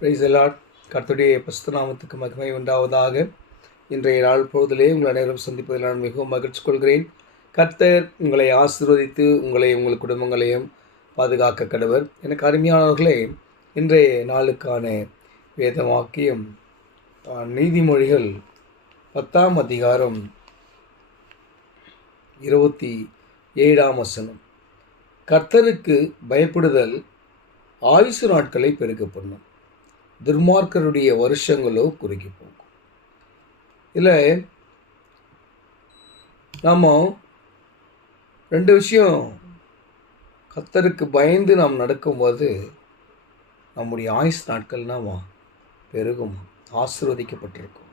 Praise the Lord. கர்த்தருடைய பரிசுத்த நாமத்துக்கு மகிமை உண்டாவதாக. இன்றைய நாள் பொழுதிலே உங்கள் அனைவரும் சந்திப்பதில் நான் மிகவும் மகிழ்ச்சி கொள்கிறேன். கர்த்தர் உங்களை ஆசீர்வதித்து உங்கள் குடும்பங்களையும் பாதுகாக்க கடவர். எனக்கு அருமையானவர்களே, இன்றைய நாளுக்கான வேத வாக்கியம் நீதிமொழிகள் 10ஆம் அதிகாரம் 27ஆம் வசனம். கர்த்தருக்கு பயப்படுதல் ஆயுசு நாட்களை பெருக்க பண்ணும், துர்மார்க்கருடைய வருஷங்களோ குறுகி போகும். இதில் நாம் ரெண்டு விஷயம், கர்த்தருக்கு பயந்து நாம் நடக்கும்போது நம்முடைய ஆயுசு நாட்கள் நாம் பெருகும், ஆசீர்வதிக்கப்பட்டிருக்கும்,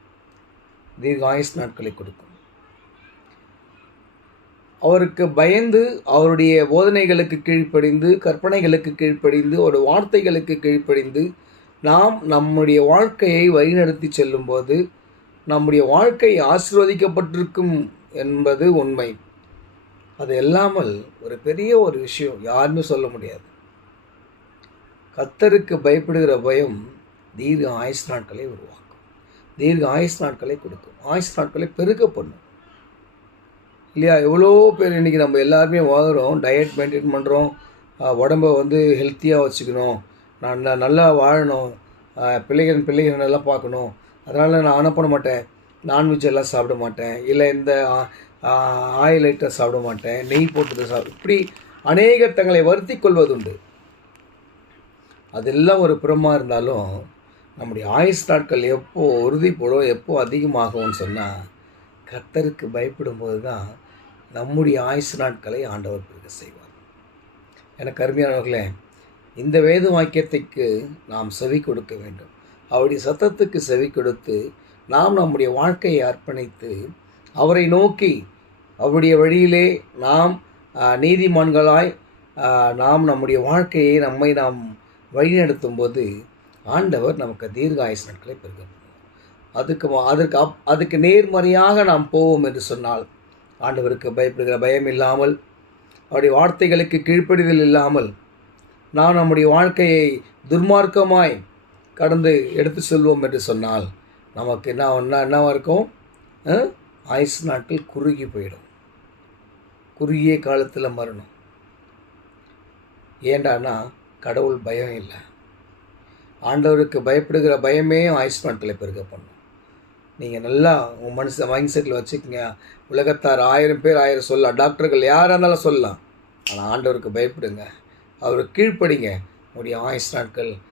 தீர்க்க ஆயுசு நாட்களை கொடுக்கும். அவருக்கு பயந்து அவருடைய போதனைகளுக்கு கீழ்ப்படிந்து, கற்பனைகளுக்கு கீழ்ப்படிந்து, அவருடைய வார்த்தைகளுக்கு கீழ்ப்படிந்து நாம் நம்முடைய வாழ்க்கையை வழிநடத்தி செல்லும்போது நம்முடைய வாழ்க்கை ஆசீர்வதிக்கப்பட்டிருக்கும் என்பது உண்மை. அது இல்லாமல் ஒரு பெரிய ஒரு விஷயம் யாருமே சொல்ல முடியாது. கர்த்தருக்கு பயப்படுகிற பயம் தீர்க்க ஆயுசு நாட்களை உருவாக்கும், தீர்க்க ஆயுசு நாட்களை கொடுக்கும், ஆயுசு நாட்களை பெருக்க பண்ணும். இல்லையா? எவ்வளோ பேர் இன்றைக்கி நம்ம எல்லாருமே வாங்குகிறோம், டயட் மெயின்டைன் பண்ணுறோம், உடம்பை ஹெல்த்தியாக வச்சுக்கணும், நான் நல்லா வாழணும், பிள்ளைகள் நல்லா பார்க்கணும், அதனால் நான் அனுப்ப மாட்டேன், நான்வெஜ் எல்லாம் சாப்பிட மாட்டேன், இல்லை இந்த ஆயில் ஐட்டம் சாப்பிட மாட்டேன், நெய் போட்டது இப்படி அநேக தங்களை வருத்தி கொள்வதுண்டு. அதெல்லாம் ஒரு புறமாக இருந்தாலும் நம்முடைய ஆயுசு நாட்கள் எப்போ உறுதிப்படும், எப்போ அதிகமாகும்னு சொன்னால் கர்த்தருக்கு பயப்படும்போது தான் நம்முடைய ஆயுசு நாட்களை ஆண்டவர் பெருக செய்வார். எனக்கு அருமையானவர்களே, இந்த வேத வாக்கியத்துக்கு நாம் செவி கொடுக்க வேண்டும். அவருடைய சத்தத்துக்கு செவி கொடுத்து நாம் நம்முடைய வாழ்க்கையை அர்ப்பணித்து அவரை நோக்கி அவருடைய வழியிலே நாம் நீதிமான்களாய் நாம் நம்முடைய வாழ்க்கையை நாம் வழிநடத்தும் போது ஆண்டவர் நமக்கு தீர்க்க ஆயுசு நாட்களை பெருக. அதுக்கு நேர்மறையாக நாம் போவோம் என்று சொன்னால், ஆண்டவருக்கு பயப்படுகிற பயம் இல்லாமல், அவருடைய வார்த்தைகளுக்கு கீழ்ப்படிதல் இல்லாமல் நாம் நம்முடைய வாழ்க்கையை துர்மார்க்கமாய் கடந்து எடுத்து செல்வோம் என்று சொன்னால் நமக்கு என்னவாக இருக்கும்? ஆயுசு நாட்கள் குறுகி போயிடும், குறுகிய காலத்தில் மரணம். ஏண்டானா கடவுள் பயம் இல்லை. ஆண்டவருக்கு பயப்படுகிற பயமே ஆயுசு நாட்களை பெருக பண்ணும். நீங்கள் நல்லா உங்கள் மைண்ட் செட்டில் வச்சுக்கோங்க. உலகத்தார் 1000 பேர் 1000 சொல்லலாம், டாக்டர்கள் யாராக இருந்தாலும் சொல்லலாம், ஆனால் ஆண்டவருக்கு பயப்படுங்க, அவருக்கு கீழ்ப்படிங்க, உங்களுடைய ஆயுசு நாட்கள்